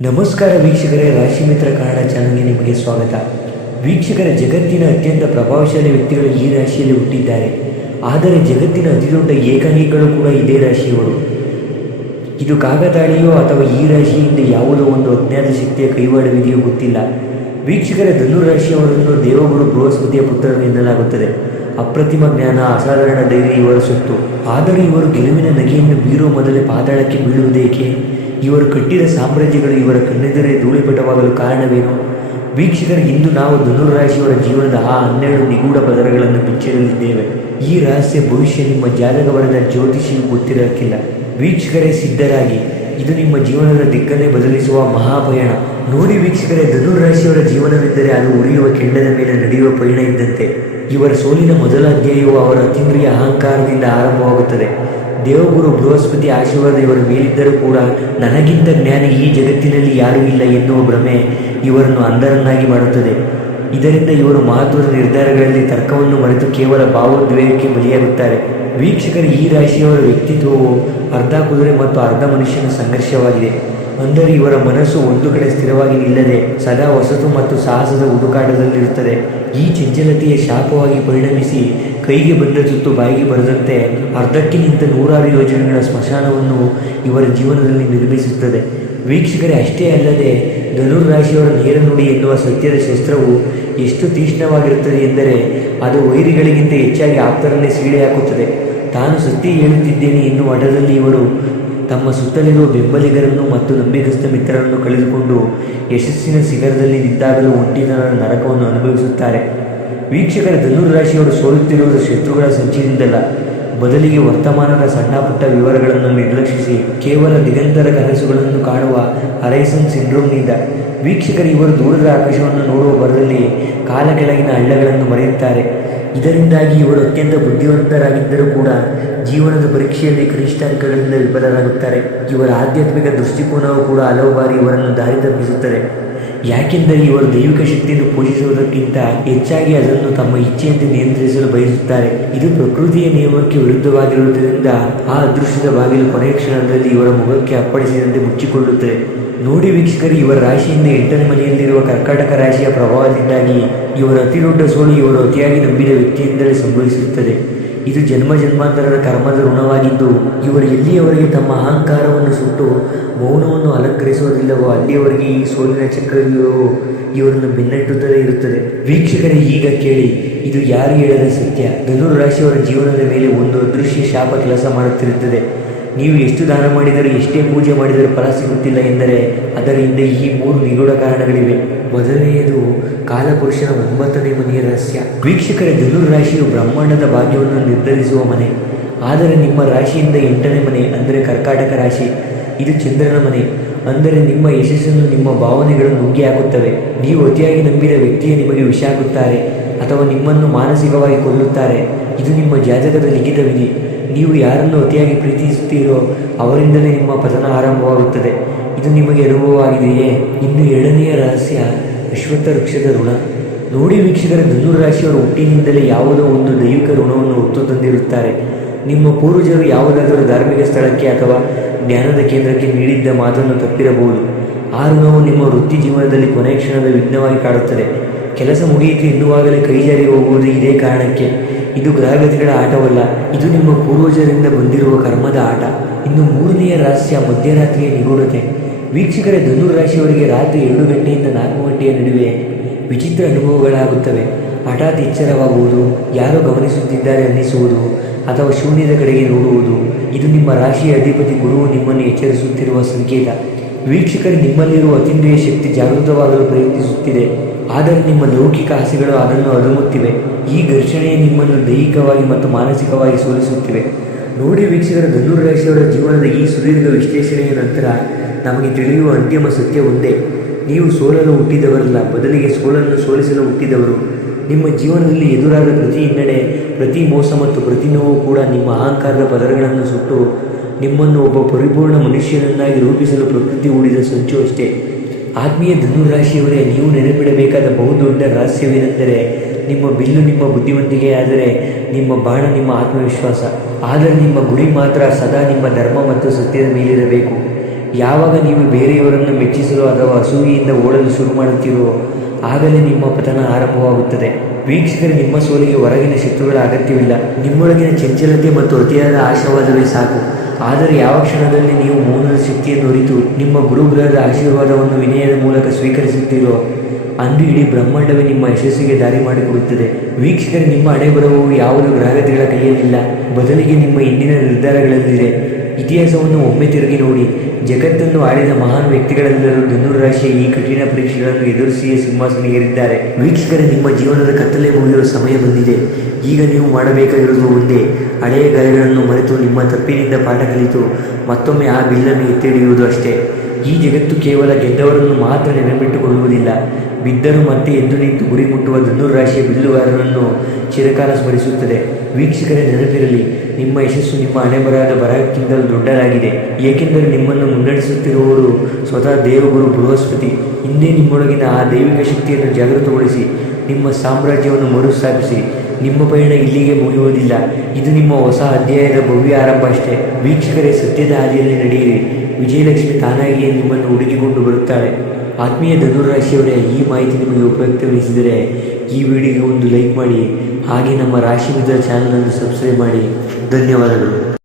ನಮಸ್ಕಾರ ವೀಕ್ಷಕರೇ, ರಾಶಿ ಮಿತ್ರ ಕನ್ನಡ ಚಾನಲ್ಗೆ ನಿಮಗೆ ಸ್ವಾಗತ. ವೀಕ್ಷಕರ, ಜಗತ್ತಿನ ಅತ್ಯಂತ ಪ್ರಭಾವಶಾಲಿ ವ್ಯಕ್ತಿಗಳು ಈ ರಾಶಿಯಲ್ಲಿ ಹುಟ್ಟಿದ್ದಾರೆ. ಆದರೆ ಜಗತ್ತಿನ ಅತಿದೊಡ್ಡ ಏಕಾಂಗಿಗಳು ಕೂಡ ಇದೇ ರಾಶಿಯವರು. ಇದು ಕಾಕತಾಳೀಯೋ ಅಥವಾ ಈ ರಾಶಿಯಿಂದ ಯಾವುದೋ ಒಂದು ಅಜ್ಞಾತ ಶಕ್ತಿಯ ಕೈವಾಡವಿದೆಯೋ ಗೊತ್ತಿಲ್ಲ. ವೀಕ್ಷಕರ, ಧನುರಾಶಿಯವರನ್ನು ದೇವಗುರು ಬೃಹಸ್ಪತಿಯ ಪುತ್ರರು ಎನ್ನಲಾಗುತ್ತದೆ. ಅಪ್ರತಿಮ ಜ್ಞಾನ, ಅಸಾಧಾರಣ ಧೈರ್ಯ ಇವರ ಸೊತ್ತು. ಆದರೆ ಇವರು ಗೆಲುವಿನ ನಗೆಯನ್ನು ಬೀರುವ ಮೊದಲೇ ಪಾತಾಳಕ್ಕೆ ಬೀಳುವುದೇಕೆ? ಇವರು ಕಟ್ಟಿದ ಸಾಮ್ರಾಜ್ಯಗಳು ಇವರ ಕಣ್ಣೆದುರೇ ಧೂಳಿಪಟವಾಗಲು ಕಾರಣವೇನು? ವೀಕ್ಷಕರು, ಇಂದು ನಾವು ಧನುರಾಶಿಯವರ ಜೀವನದ ಆ 12 ನಿಗೂಢ ಪದರಗಳನ್ನು ಬಿಚ್ಚಿಡಲಿದ್ದೇವೆ. ಈ ರಹಸ್ಯ ಭವಿಷ್ಯ ನಿಮ್ಮ ಜಾತಕ ಬರೆದ ಜ್ಯೋತಿಷಿಯು ಗೊತ್ತಿರಕ್ಕಿಲ್ಲ. ವೀಕ್ಷಕರೇ, ಸಿದ್ಧರಾಗಿ, ಇದು ನಿಮ್ಮ ಜೀವನದ ದಿಕ್ಕನ್ನೇ ಬದಲಿಸುವ ಮಹಾಪಯಣ. ನೋಡಿ ವೀಕ್ಷಕರೇ, ಧನುರಾಶಿಯವರ ಜೀವನವೆಂದರೆ ಅದು ಉರಿಯುವ ಕೆಂಡದ ಮೇಲೆ ನಡೆಯುವ ಪಯಣ ಇದ್ದಂತೆ. ಇವರ ಸೋಲಿನ ಮೊದಲ ಅಧ್ಯಾಯವು ಅವರ ಅತೀಂದ್ರಿಯ ಅಹಂಕಾರದಿಂದ ಆರಂಭವಾಗುತ್ತದೆ. ದೇವಗುರು ಬೃಹಸ್ಪತಿ ಆಶೀರ್ವಾದ ಇವರ ಮೇಲಿದ್ದರೂ ಕೂಡ ನನಗಿಂತ ಜ್ಞಾನಿ ಈ ಜಗತ್ತಿನಲ್ಲಿ ಯಾರೂ ಇಲ್ಲ ಎನ್ನುವ ಭ್ರಮೆ ಇವರನ್ನು ಅಂಧರನ್ನಾಗಿ ಮಾಡುತ್ತದೆ. ಇದರಿಂದ ಇವರು ಮಹತ್ವದ ನಿರ್ಧಾರಗಳಲ್ಲಿ ತರ್ಕವನ್ನು ಮರೆತು ಕೇವಲ ಭಾವೋದ್ವೇಗಕ್ಕೆ ಬಲಿಯಾಗುತ್ತಾರೆ. ವೀಕ್ಷಕರು, ಈ ರಾಶಿಯವರ ವ್ಯಕ್ತಿತ್ವವು ಅರ್ಧ ಕುದುರೆ ಮತ್ತು ಅರ್ಧ ಮನುಷ್ಯನ ಸಂಘರ್ಷವಾಗಿದೆ. ಅಂದರೆ ಇವರ ಮನಸ್ಸು ಒಂದು ಕಡೆ ಸ್ಥಿರವಾಗಿ ನಿಲ್ಲದೆ ಸದಾ ಹೊಸತು ಮತ್ತು ಸಾಹಸದ ಹುಡುಕಾಟದಲ್ಲಿರುತ್ತದೆ. ಈ ಚಂಚಲತೆಯ ಶಾಪವಾಗಿ ಪರಿಣಮಿಸಿ ಕೈಗೆ ಬಂದ ತುತ್ತು ಬಾಯಿಗೆ ಬರದಂತೆ ಅರ್ಧಕ್ಕೆ ನಿಂತ 100 ಯೋಜನೆಗಳ ಸ್ಮಶಾನವನ್ನು ಇವರ ಜೀವನದಲ್ಲಿ ನಿರ್ಮಿಸುತ್ತದೆ. ವೀಕ್ಷಕರೇ, ಅಷ್ಟೇ ಅಲ್ಲದೆ ಧನುರಾಶಿಯವರ ನೇರ ನುಡಿ ಎನ್ನುವ ಸತ್ಯದ ಶಸ್ತ್ರವು ಎಷ್ಟು ತೀಕ್ಷ್ಣವಾಗಿರುತ್ತದೆ ಎಂದರೆ ಅದು ವೈರಿಗಳಿಗಿಂತ ಹೆಚ್ಚಾಗಿ ಆಪ್ತರನ್ನೇ ಸೀಳೆ ಹಾಕುತ್ತದೆ. ತಾನು ಸತ್ಯ ಹೇಳುತ್ತಿದ್ದೇನೆ ಎನ್ನುವ ಹಠದಲ್ಲಿ ಇವರು ತಮ್ಮ ಸುತ್ತಲಿರುವ ಬೆಂಬಲಿಗರನ್ನು ಮತ್ತು ನಂಬಿಕಸ್ಥ ಮಿತ್ರರನ್ನು ಕಳೆದುಕೊಂಡು ಯಶಸ್ಸಿನ ಶಿಖರದಲ್ಲಿ ನಿಂತಾಗಲೂ ಒಂಟಿತನದ ನರಕವನ್ನು ಅನುಭವಿಸುತ್ತಾರೆ. ವೀಕ್ಷಕರ, ಧನುರಾಶಿಯವರು ಸೋಲುತ್ತಿರುವುದು ಶತ್ರುಗಳ ಸಂಚಿನಿಂದಲ್ಲ, ಬದಲಿಗೆ ವರ್ತಮಾನದ ಸಣ್ಣ ಪುಟ್ಟ ವಿವರಗಳನ್ನು ನಿರ್ಲಕ್ಷಿಸಿ ಕೇವಲ ದಿಗಂತರ ಕನಸುಗಳನ್ನು ಕಾಣುವ ಹರೈಸನ್ ಸಿಂಡ್ರೋಮ್ನಿಂದ. ವೀಕ್ಷಕರು, ಇವರು ದೂರದ ಆಕಾಶವನ್ನು ನೋಡುವ ಭರದಲ್ಲಿ ಕಾಲ ಕೆಳಗಿನ ಹಳ್ಳಗಳನ್ನು ಮರೆಯುತ್ತಾರೆ. ಇದರಿಂದಾಗಿ ಇವರು ಅತ್ಯಂತ ಬುದ್ಧಿವಂತರಾಗಿದ್ದರೂ ಕೂಡ ಜೀವನದ ಪರೀಕ್ಷೆಯಲ್ಲಿ ಕನಿಷ್ಠ ಅಂಕಗಳಿಂದ ವಿಫಲರಾಗುತ್ತಾರೆ. ಇವರ ಆಧ್ಯಾತ್ಮಿಕ ದೃಷ್ಟಿಕೋನವು ಕೂಡ ಹಲವು ಬಾರಿ ಇವರನ್ನು ದಾರಿ ತಪ್ಪಿಸುತ್ತದೆ. ಯಾಕೆಂದರೆ ಇವರು ದೈವಿಕ ಶಕ್ತಿಯನ್ನು ಪೂಜಿಸುವುದಕ್ಕಿಂತ ಹೆಚ್ಚಾಗಿ ಅದನ್ನು ತಮ್ಮ ಇಚ್ಛೆಯಂತೆ ನಿಯಂತ್ರಿಸಲು ಬಯಸುತ್ತಾರೆ. ಇದು ಪ್ರಕೃತಿಯ ನಿಯಮಕ್ಕೆ ವಿರುದ್ಧವಾಗಿರುವುದರಿಂದ ಆ ಅದೃಷ್ಟದ ಬಾಗಿಲು ಕೊನೆಯ ಕ್ಷಣದಲ್ಲಿ ಇವರ ಮುಖಕ್ಕೆ ಅಪ್ಪಳಿಸಿದಂತೆ ಮುಚ್ಚಿಕೊಳ್ಳುತ್ತದೆ. ನೋಡಿ ವೀಕ್ಷಕರು, ಇವರ ರಾಶಿಯಿಂದ 8ನೇ ಮನೆಯಲ್ಲಿರುವ ಕರ್ಕಾಟಕ ರಾಶಿಯ ಪ್ರಭಾವದಿಂದಾಗಿ ಇವರ ಅತಿದೊಡ್ಡ ಸೋಲು ಇವರು ಅತಿಯಾಗಿ ನಂಬಿದ ವ್ಯಕ್ತಿಯಿಂದಲೇ ಸಂಭವಿಸುತ್ತದೆ. ಇದು ಜನ್ಮ ಜನ್ಮಾಂತರದ ಕರ್ಮದ ಋಣವಾಗಿದ್ದು, ಇವರು ಎಲ್ಲಿಯವರೆಗೆ ತಮ್ಮ ಅಹಂಕಾರವನ್ನು ಸುಟ್ಟು ಮೌನವನ್ನು ಅಲಂಕರಿಸುವುದಿಲ್ಲವೋ ಅಲ್ಲಿಯವರೆಗೆ ಈ ಸೋಲಿನ ಚಕ್ರವ್ಯೂಹವು ಇವರನ್ನು ಬೆನ್ನಟ್ಟುತ್ತಲೇ ಇರುತ್ತದೆ. ವೀಕ್ಷಕರೇ, ಈಗ ಕೇಳಿ, ಇದು ಯಾರು ಹೇಳದ ಸತ್ಯ. ಧನುರಾಶಿಯವರ ಜೀವನದ ಮೇಲೆ ಒಂದು ಅದೃಶ್ಯ ಶಾಪ ಕೆಲಸ ಮಾಡುತ್ತಿರುತ್ತದೆ. ನೀವು ಎಷ್ಟು ದಾನ ಮಾಡಿದರೂ, ಎಷ್ಟೇ ಪೂಜೆ ಮಾಡಿದರೂ ಫಲ ಸಿಗುತ್ತಿಲ್ಲ ಎಂದರೆ ಅದರ ಹಿಂದೆ ಈ 3 ನಿಗೂಢ ಕಾರಣಗಳಿವೆ. ಮೊದಲನೆಯದು ಕಾಲಪುರುಷನ 9ನೇ ಮನೆಯ ರಹಸ್ಯ. ವೀಕ್ಷಕರೇ, ಧನುರಾಶಿಯು ಬ್ರಹ್ಮಾಂಡದ ಭಾಗ್ಯವನ್ನು ನಿರ್ಧರಿಸುವ ಮನೆ. ಆದರೆ ನಿಮ್ಮ ರಾಶಿಯಿಂದ 8ನೇ ಮನೆ ಅಂದರೆ ಕರ್ಕಾಟಕ ರಾಶಿ, ಇದು ಚಂದ್ರನ ಮನೆ. ಅಂದರೆ ನಿಮ್ಮ ಯಶಸ್ಸನ್ನು ನಿಮ್ಮ ಭಾವನೆಗಳು ನುಗ್ಗಿ ಹಾಕುತ್ತವೆ. ನೀವು ಅತಿಯಾಗಿ ನಂಬಿದ ವ್ಯಕ್ತಿಯೇ ನಿಮಗೆ ವಿಷ ಹಾಕುತ್ತಾರೆ ಅಥವಾ ನಿಮ್ಮನ್ನು ಮಾನಸಿಕವಾಗಿ ಕೊಲ್ಲುತ್ತಾರೆ. ಇದು ನಿಮ್ಮ ಜಾತಕದ ಲಿಖಿತ ವಿಧಿ. ನೀವು ಯಾರನ್ನು ಅತಿಯಾಗಿ ಪ್ರೀತಿಸುತ್ತೀರೋ ಅವರಿಂದಲೇ ನಿಮ್ಮ ಪತನ ಆರಂಭವಾಗುತ್ತದೆ. ಇದು ನಿಮಗೆ ಅನುಭವವಾಗಿದೆಯೇ? ಇನ್ನು 2ನೆಯ ರಹಸ್ಯ ಅಶ್ವತ್ಥ ವೃಕ್ಷದ ಋಣ. ನೋಡಿ ವೀಕ್ಷಕರ, ಧನುರಾಶಿಯವರು ಹುಟ್ಟಿನಿಂದಲೇ ಯಾವುದೋ ಒಂದು ದೈವಿಕ ಋಣವನ್ನು ಹೊತ್ತು ತಂದಿರುತ್ತಾರೆ. ನಿಮ್ಮ ಪೂರ್ವಜರು ಯಾವುದಾದರೂ ಧಾರ್ಮಿಕ ಸ್ಥಳಕ್ಕೆ ಅಥವಾ ಜ್ಞಾನದ ಕೇಂದ್ರಕ್ಕೆ ನೀಡಿದ್ದ ಮಾತನ್ನು ತಪ್ಪಿರಬಹುದು. ಆ ಋಣವು ನಿಮ್ಮ ವೃತ್ತಿ ಜೀವನದಲ್ಲಿ ಕೊನೆಯ ಕ್ಷಣದ ವಿಘ್ನವಾಗಿ ಕಾಡುತ್ತದೆ. ಕೆಲಸ ಮುಗಿಯಿತು ಎನ್ನುವಾಗಲೇ ಕೈಜಾರಿ ಹೋಗುವುದು ಇದೇ ಕಾರಣಕ್ಕೆ. ಇದು ಗ್ರಹಗತಿಗಳ ಆಟವಲ್ಲ, ಇದು ನಿಮ್ಮ ಪೂರ್ವಜರಿಂದ ಬಂದಿರುವ ಕರ್ಮದ ಆಟ. ಇನ್ನು 3ನೆಯ ರಹಸ್ಯ ಮಧ್ಯರಾತ್ರಿಯ ನಿಗೂಢತೆ. ವೀಕ್ಷಕರೇ, ಧನುರಾಶಿಯವರಿಗೆ ರಾತ್ರಿ 2 ಗಂಟೆಯಿಂದ 4 ಗಂಟೆಯ ನಡುವೆ ವಿಚಿತ್ರ ಅನುಭವಗಳಾಗುತ್ತವೆ. ಹಠಾತ್ ಎಚ್ಚರವಾಗುವುದು, ಯಾರೋ ಗಮನಿಸುತ್ತಿದ್ದಾರೆ ಅನ್ನಿಸುವುದು ಅಥವಾ ಶೂನ್ಯದ ಕಡೆಗೆ ನೋಡುವುದು. ಇದು ನಿಮ್ಮ ರಾಶಿಯ ಅಧಿಪತಿ ಗುರುವು ನಿಮ್ಮನ್ನು ಎಚ್ಚರಿಸುತ್ತಿರುವ ಸಂಕೇತ. ವೀಕ್ಷಕರೇ, ನಿಮ್ಮಲ್ಲಿರುವ ಅತೀಂದ್ರಿಯ ಶಕ್ತಿ ಜಾಗೃತವಾಗಲು ಪ್ರಯತ್ನಿಸುತ್ತಿದೆ, ಆದರೆ ನಿಮ್ಮ ಲೌಕಿಕ ಆಸೆಗಳು ಅದನ್ನು ಅದುಮುತ್ತಿವೆ. ಈ ಘರ್ಷಣೆಯೇ ನಿಮ್ಮನ್ನು ದೈಹಿಕವಾಗಿ ಮತ್ತು ಮಾನಸಿಕವಾಗಿ ಸೋಲಿಸುತ್ತಿವೆ. ನೋಡಿ ವೀಕ್ಷಕರ, ಧನುರಾಶಿಯವರ ಜೀವನದ ಈ ಸುದೀರ್ಘ ವಿಶ್ಲೇಷಣೆಯ ನಂತರ ನಮಗೆ ತಿಳಿಯುವ ಅಂತಿಮ ಸತ್ಯ ಒಂದೇ: ನೀವು ಸೋಲಲು ಹುಟ್ಟಿದವರಲ್ಲ, ಬದಲಿಗೆ ಸೋಲನ್ನು ಸೋಲಿಸಲು ಹುಟ್ಟಿದವರು. ನಿಮ್ಮ ಜೀವನದಲ್ಲಿ ಎದುರಾದ ಪ್ರತಿ ಹಿನ್ನಡೆ, ಪ್ರತಿ ಮೋಸ ಮತ್ತು ಪ್ರತಿ ನೋವು ಕೂಡ ನಿಮ್ಮ ಅಹಂಕಾರದ ಪದರಗಳನ್ನು ಸುಟ್ಟು ನಿಮ್ಮನ್ನು ಒಬ್ಬ ಪರಿಪೂರ್ಣ ಮನುಷ್ಯನನ್ನಾಗಿ ರೂಪಿಸಲು ಪ್ರಕೃತಿ ಹೂಡಿದ ಸಂಚು ಅಷ್ಟೇ. ಆತ್ಮೀಯ ಧನುರಾಶಿಯವರೇ, ನೀವು ನೆನಪಿಡಬೇಕಾದ ಬಹುದೊಡ್ಡ ರಹಸ್ಯವೇನೆಂದರೆ ನಿಮ್ಮ ಬಿಲ್ಲು ನಿಮ್ಮ ಬುದ್ಧಿವಂತಿಕೆ, ಆದರೆ ನಿಮ್ಮ ಬಾಣ ನಿಮ್ಮ ಆತ್ಮವಿಶ್ವಾಸ. ಆದರೆ ನಿಮ್ಮ ಗುರಿ ಮಾತ್ರ ಸದಾ ನಿಮ್ಮ ಧರ್ಮ ಮತ್ತು ಸತ್ಯದ ಮೇಲಿರಬೇಕು. ಯಾವಾಗ ನೀವು ಬೇರೆಯವರನ್ನು ಮೆಚ್ಚಿಸಲು ಅಥವಾ ಅಸೂಯೆಯಿಂದ ಓಡಲು ಶುರು ಮಾಡುತ್ತೀರೋ ಆಗಲೇ ನಿಮ್ಮ ಪತನ ಆರಂಭವಾಗುತ್ತದೆ. ವೀಕ್ಷಕರೇ, ನಿಮ್ಮ ಸೋಲಿಗೆ ಹೊರಗಿನ ಶತ್ರುಗಳ ಅಗತ್ಯವಿಲ್ಲ. ನಿಮ್ಮೊಳಗಿನ ಚಂಚಲತೆ ಮತ್ತು ಅತಿಯಾದ ಆಶಾವಾದವೇ ಸಾಕು. ಆದರೆ ಯಾವ ಕ್ಷಣದಲ್ಲಿ ನೀವು ಮೌನದ ಶಕ್ತಿಯನ್ನು ಅರಿತು ನಿಮ್ಮ ಗುರುಗ್ರಹದ ಆಶೀರ್ವಾದವನ್ನು ವಿನಯದ ಮೂಲಕ ಸ್ವೀಕರಿಸುತ್ತೀರೋ ಅಂದು ಇಡೀ ಬ್ರಹ್ಮಾಂಡವೇ ನಿಮ್ಮ ಯಶಸ್ಸಿಗೆ ದಾರಿ ಮಾಡಿಕೊಡುತ್ತದೆ. ವೀಕ್ಷಕರೇ, ನಿಮ್ಮ ಹಣೆಬರಹವು ಯಾವುದೇ ಗ್ರಹಗತಿಗಳ ಕೈಯಲ್ಲಿಲ್ಲ, ಬದಲಿಗೆ ನಿಮ್ಮ ಇಂದಿನ ನಿರ್ಧಾರಗಳಲ್ಲಿದೆ. ಇತಿಹಾಸವನ್ನು ಒಮ್ಮೆ ತಿರುಗಿ ನೋಡಿ. ಜಗತ್ತನ್ನು ಆಳಿದ ಮಹಾನ್ ವ್ಯಕ್ತಿಗಳೆಲ್ಲರೂ ಧನುರ್ ರಾಶಿಯ ಈ ಕಠಿಣ ಪರೀಕ್ಷೆಗಳನ್ನು ಎದುರಿಸಿಯೇ ಸಿಂಹಾಸನ ಏರಿದ್ದಾರೆ. ವೀಕ್ಷಕರೇ, ನಿಮ್ಮ ಜೀವನದ ಕತ್ತಲೆ ಮುಗಿಯುವ ಸಮಯ ಬಂದಿದೆ. ಈಗ ನೀವು ಮಾಡಬೇಕಾಗಿರುವುದು ಒಂದೇ, ಹಳೆಯ ಗಾಯಗಳನ್ನು ಮರೆತು ನಿಮ್ಮ ತಪ್ಪಿನಿಂದ ಪಾಠ ಕಲಿತು ಮತ್ತೊಮ್ಮೆ ಆ ಬಿಲ್ಲನ್ನು ಎತ್ತಿಡಿಯುವುದು ಅಷ್ಟೇ. ಈ ಜಗತ್ತು ಕೇವಲ ಗೆದ್ದವರನ್ನು ಮಾತ್ರ ನೆನಪಿಟ್ಟುಕೊಳ್ಳುವುದಿಲ್ಲ, ಬಿದ್ದರೂ ಮತ್ತೆ ಎದ್ದು ನಿಂತು ಗುರಿ ಮುಟ್ಟುವ ಧನುರ್ ರಾಶಿಯ ಬಿಲ್ಲುಗಾರರನ್ನು ಚಿರಕಾಲ ಸ್ಮರಿಸುತ್ತದೆ. ವೀಕ್ಷಕರೇ, ನೆನಪಿರಲಿ, ನಿಮ್ಮ ಯಶಸ್ಸು ನಿಮ್ಮ ಹಣೆಬರಹದ ಬರಹಕ್ಕಿಂತಲೂ ದೊಡ್ಡದಾಗಿದೆ. ಏಕೆಂದರೆ ನಿಮ್ಮನ್ನು ಮುನ್ನಡೆಸುತ್ತಿರುವವರು ಸ್ವತಃ ದೇವಗುರು ಬೃಹಸ್ಪತಿ. ಹಿಂದೆ ನಿಮ್ಮೊಳಗಿನ ಆ ದೈವಿಕ ಶಕ್ತಿಯನ್ನು ಜಾಗೃತಗೊಳಿಸಿ ನಿಮ್ಮ ಸಾಮ್ರಾಜ್ಯವನ್ನು ಮರುಸ್ಥಾಪಿಸಿ. ನಿಮ್ಮ ಪಯಣ ಇಲ್ಲಿಗೆ ಮುಗಿಯುವುದಿಲ್ಲ, ಇದು ನಿಮ್ಮ ಹೊಸ ಅಧ್ಯಾಯದ ಭವ್ಯ ಆರಂಭ ಅಷ್ಟೇ. ವೀಕ್ಷಕರೇ, ಸತ್ಯದ ಹಾದಿಯಲ್ಲಿ ನಡೆಯಿರಿ. ವಿಜಯಲಕ್ಷ್ಮಿ ತಾನಾಗಿಯೇ ನಿಮ್ಮನ್ನು ಹುಡುಕಿಕೊಂಡು ಬರುತ್ತಾಳೆ. ಆತ್ಮೀಯ ಧನುರ್ ರಾಶಿಯವರೇ, ಈ ಮಾಹಿತಿ ನಿಮಗೆ ಉಪಯುಕ್ತವೆನಿಸಿದರೆ ಈ ವಿಡಿಯೋಗೆ ಒಂದು ಲೈಕ್ ಮಾಡಿ, ಹಾಗೆ ನಮ್ಮ ರಾಶಿ ಮಿತ್ರ ಚಾನಲನ್ನು ಸಬ್ಸ್ಕ್ರೈಬ್ ಮಾಡಿ. ಧನ್ಯವಾದಗಳು.